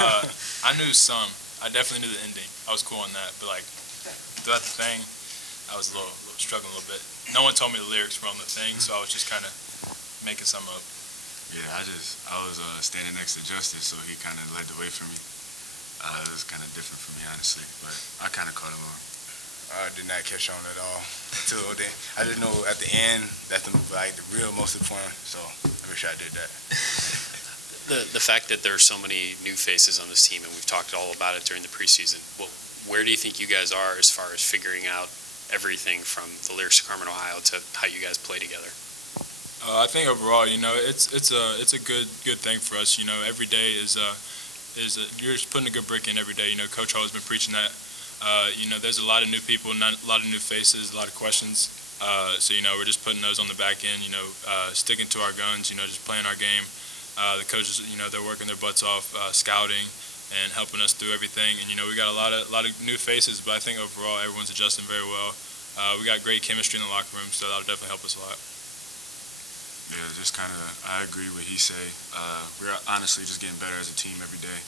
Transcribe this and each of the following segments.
I knew some. I definitely knew the ending. I was cool on that, but like throughout the thing, I was a little struggling a little bit. No one told me the lyrics from the thing, so I was just kind of making some up. Yeah, I was standing next to Justice, so he kind of led the way for me. It was kind of different for me, honestly, but I kind of caught along. I did not catch on at all until then. I just know at the end that's the real most important. So I wish I did that. The fact that there are so many new faces on this team, and we've talked all about it during the preseason. Well, where do you think you guys are as far as figuring out everything from the Lyrics of Carmen, Ohio, to how you guys play together? I think overall, it's a good thing for us. Every day is you're just putting a good brick in every day. Coach Holden's been preaching that. There's a lot of new people, a lot of new faces, a lot of questions. So we're just putting those on the back end. Sticking to our guns. Just playing our game. The coaches, they're working their butts off, scouting and helping us through everything. And we got a lot of new faces, but I think overall everyone's adjusting very well. We got great chemistry in the locker room, so that'll definitely help us a lot. Yeah, just kind of, I agree with what he say. We're honestly just getting better as a team every day.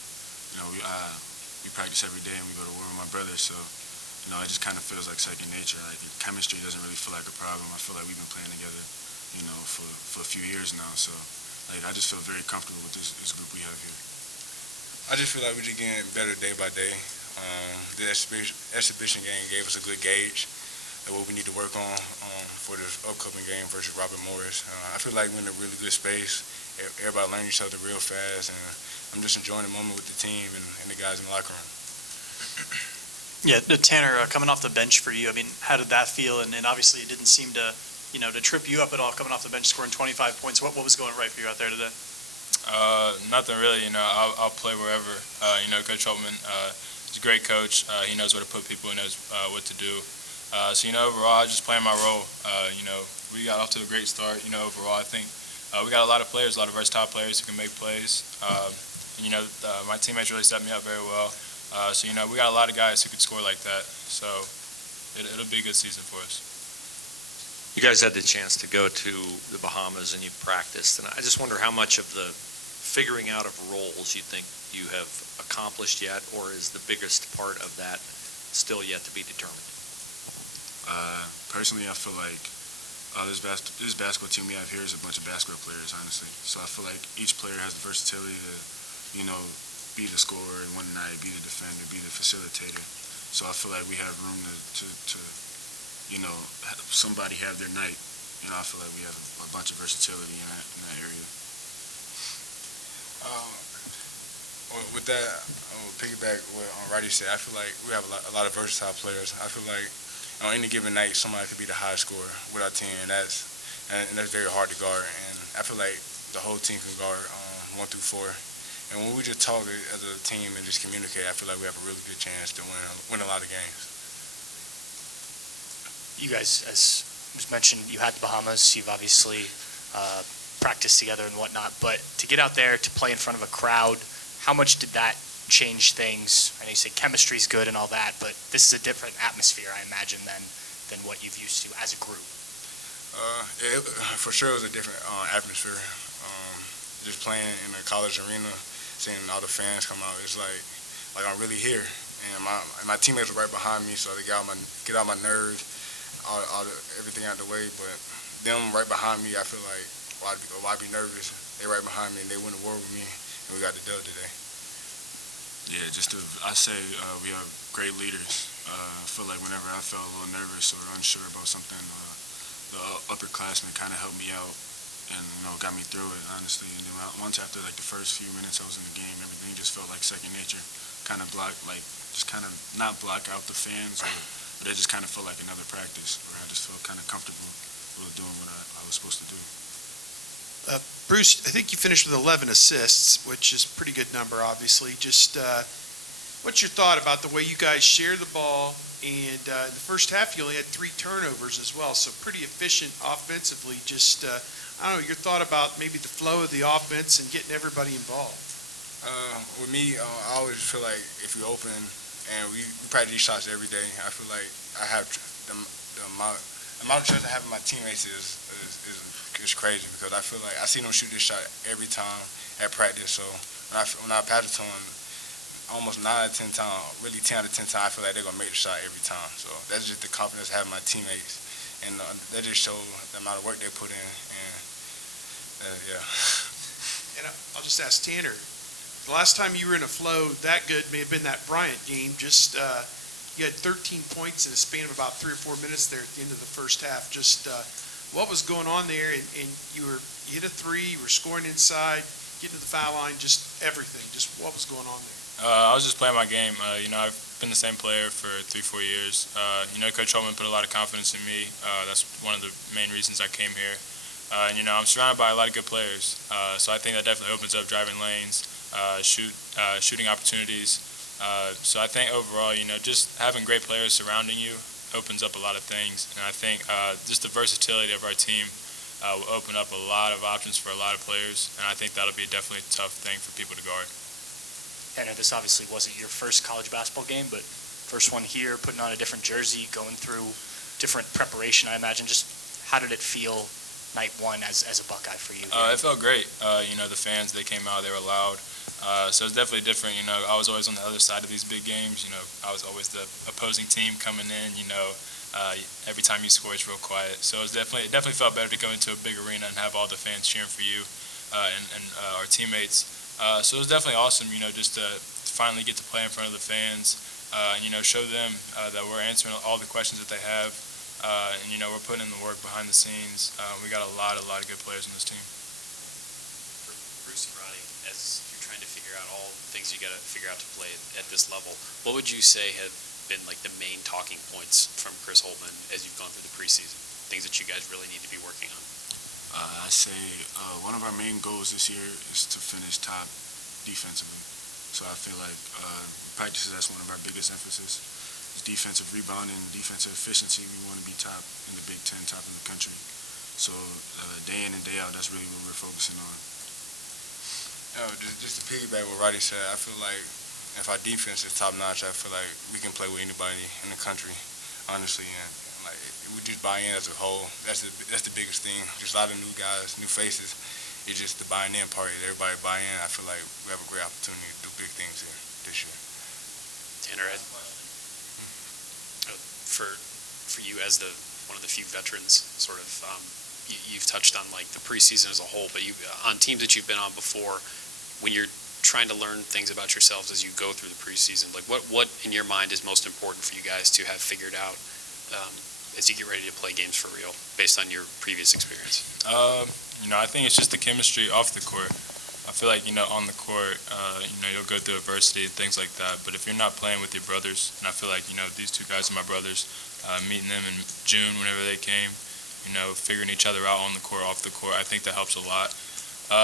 We practice every day and we go to war with my brother, so it just kind of feels like second nature. Like chemistry doesn't really feel like a problem. I feel like we've been playing together, for a few years now. So I just feel very comfortable with this group we have here. I just feel like we're just getting better day by day. The exhibition game gave us a good gauge of what we need to work on for this upcoming game versus Robert Morris. I feel like we're in a really good space. Everybody learning each other real fast, and I'm just enjoying the moment with the team and the guys in the locker room. Yeah, Tanner, coming off the bench for you, I mean, how did that feel? And obviously it didn't seem to, to trip you up at all coming off the bench, scoring 25 points. What was going right for you out there today? Nothing really. I'll play wherever. Coach Holden is a great coach. He knows where to put people. He knows what to do. So overall, just playing my role. We got off to a great start. Overall, I think we got a lot of players, a lot of versatile players who can make plays. My teammates really stepped me up very well. So we got a lot of guys who could score like that. So it'll be a good season for us. You guys had the chance to go to the Bahamas and you practiced, and I just wonder how much of the figuring out of roles you think you have accomplished yet, or is the biggest part of that still yet to be determined? Personally, I feel like this basketball team we have here is a bunch of basketball players, honestly. So I feel like each player has the versatility to, be the scorer in one night, be the defender, be the facilitator. So I feel like we have room to have somebody have their night. I feel like we have a bunch of versatility in that area. With that, I will piggyback what Roddy said. I feel like we have a lot of versatile players. I feel like on any given night, somebody could be the high scorer with our team, and that's very hard to guard. And I feel like the whole team can guard 1 through 4. And when we just talk as a team and just communicate, I feel like we have a really good chance to win a lot of games. You guys, as was mentioned, you had the Bahamas. You've obviously practiced together and whatnot. But to get out there to play in front of a crowd, how much did that change things? I know you said chemistry's good and all that, but this is a different atmosphere, I imagine, than what you've used to as a group. For sure, it was a different atmosphere. Just playing in a college arena, seeing all the fans come out, it's like I'm really here. And my teammates were right behind me, so they get out my nerves, everything out the way. But them right behind me, I feel like, why be nervous? They right behind me, and they went to war with me, and we got the dub today. Yeah, I say we have great leaders. I feel like whenever I felt a little nervous or unsure about something, the upperclassmen kind of helped me out and got me through it, honestly. And then once after like the first few minutes I was in the game, everything just felt like second nature. Kind of not block out the fans, but it just kind of felt like another practice where I just felt kind of comfortable with doing what I was supposed to do. Bruce, I think you finished with 11 assists, which is a pretty good number, obviously. Just what's your thought about the way you guys share the ball? And in the first half, you only had 3 turnovers as well, so pretty efficient offensively. Just, I don't know, your thought about maybe the flow of the offense and getting everybody involved. With me, I always feel like if we open and we practice these shots every day, I feel like I have the amount of trust I have in my teammates is crazy, because I feel like I see them shoot this shot every time at practice. So when I pass it to them, almost 9 out of 10 times, really 10 out of 10 times, I feel like they're gonna make the shot every time. So that's just the confidence I have in my teammates, and that just shows the amount of work they put in. And yeah. And I'll just ask Tanner, the last time you were in a flow that good may have been that Bryant game. Just you had 13 points in a span of about 3 or 4 minutes there at the end of the first half. Just what was going on there? And you hit a three, you were scoring inside, getting to the foul line, just everything. Just what was going on there? I was just playing my game. I've been the same player for 3-4 years. Coach Holden put a lot of confidence in me. That's one of the main reasons I came here. I'm surrounded by a lot of good players. So I think that definitely opens up driving lanes, shooting opportunities. So I think overall, just having great players surrounding you opens up a lot of things. And I think just the versatility of our team will open up a lot of options for a lot of players. And I think that'll be definitely a tough thing for people to guard. Tanner, this obviously wasn't your first college basketball game, but first one here, putting on a different jersey, going through different preparation, I imagine. Just how did it feel night one as a Buckeye for you? It felt great. The fans, they came out, they were loud. So it's definitely different. I was always on the other side of these big games. I was always the opposing team coming in. Every time you score, it's real quiet. So it definitely felt better to go into a big arena and have all the fans cheering for you and our teammates. So it was definitely awesome, just to finally get to play in front of the fans, and, show them that we're answering all the questions that they have, and, we're putting in the work behind the scenes. We got a lot of good players on this team. For Bruce and Roddy, as you're trying to figure out all the things you got to figure out to play at this level, what would you say have been like the main talking points from Chris Holden as you've gone through the preseason, things that you guys really need to be working on? I say one of our main goals this year is to finish top defensively. So I feel like practices, that's one of our biggest emphasis. Is defensive rebounding, defensive efficiency. We want to be top in the Big Ten, top in the country. So day in and day out, that's really what we're focusing on. Just to piggyback what Roddy said, I feel like if our defense is top notch, I feel like we can play with anybody in the country, honestly. And like we just buy in as a whole. That's the biggest thing. Just a lot of new guys, new faces. It's just the buying in part. Everybody buy in. I feel like we have a great opportunity to do big things here this year. Tanner, for you as one of the few veterans, sort of, you've touched on like the preseason as a whole, but on teams that you've been on before, when you're trying to learn things about yourselves as you go through the preseason, like what in your mind is most important for you guys to have figured out as you get ready to play games for real, based on your previous experience? I think it's just the chemistry off the court. I feel like, on the court, you'll go through adversity and things like that, but if you're not playing with your brothers, and I feel like, these two guys are my brothers, meeting them in June whenever they came, figuring each other out on the court, off the court, I think that helps a lot.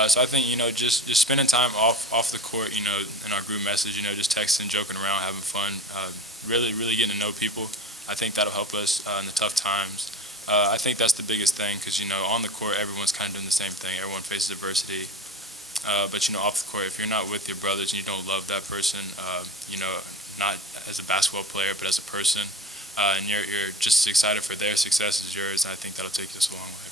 So I think, just spending time off the court, in our group message, just texting, joking around, having fun, really getting to know people. I think that'll help us in the tough times. I think that's the biggest thing because, on the court, everyone's kind of doing the same thing. Everyone faces adversity. But, off the court, if you're not with your brothers and you don't love that person, not as a basketball player, but as a person, and you're just as excited for their success as yours, I think that'll take us a long way.